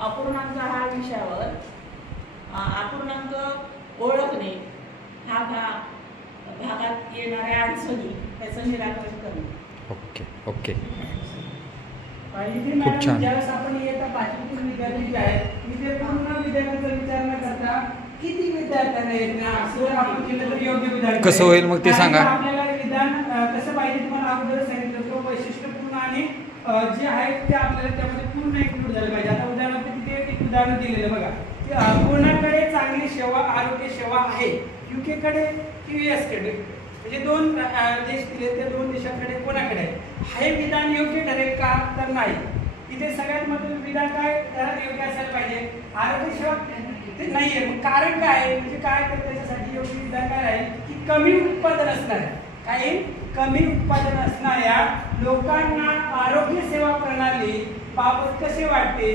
अपूर्णांक हा विषयावर अपूर्णांक ओळखणे हा भागात येणाऱ्या अडचणी त्याचं निराकरण करणे. ओके. इथे खूप मॅडम छान. ज्यावेळेस आपण इयत्ता पाचवीतील विद्यार्थी जे आहेत इथे पूर्ण विद्यार्थ्यांचा विचार न करता किती विद्यार्थ्यांना येत नाही असं आपण केलं तर योग्य विधान कसं होईल मग ते सांगा. आपल्याला विधान कसं पाहिजे तुम्हाला अगोदर सांगितलं तो वैशिष्ट्यपूर्ण आणि जे आहेत ते आपल्याला त्यामध्ये पूर्ण इन्क्लूड झालं पाहिजे. आता उदाहरणार्थ तिथे एक उदाहरण दिलेलं बघा की पूर्णाकडे चांगली सेवा आरोग्य सेवा आहे, UK कडे की US कडे म्हणजे दोन देश दिले त्या दोन देशांकडे कोणाकडे आहे हे विधान योग्य ठरेल का तर नाही. इथे सगळ्यात महत्त्वाचं विधान काय त्याला योग्य असायला पाहिजे आरोग्य सेवा ते नाहीये. मग कारण काय आहे म्हणजे काय तर त्याच्यासाठी योग्य विधान काय आहे की कमी उत्पादन असणार आहे. काही कमी उत्पादन असणाऱ्या लोकांना आरोग्य सेवा प्रणाली बाबत कसे वाटते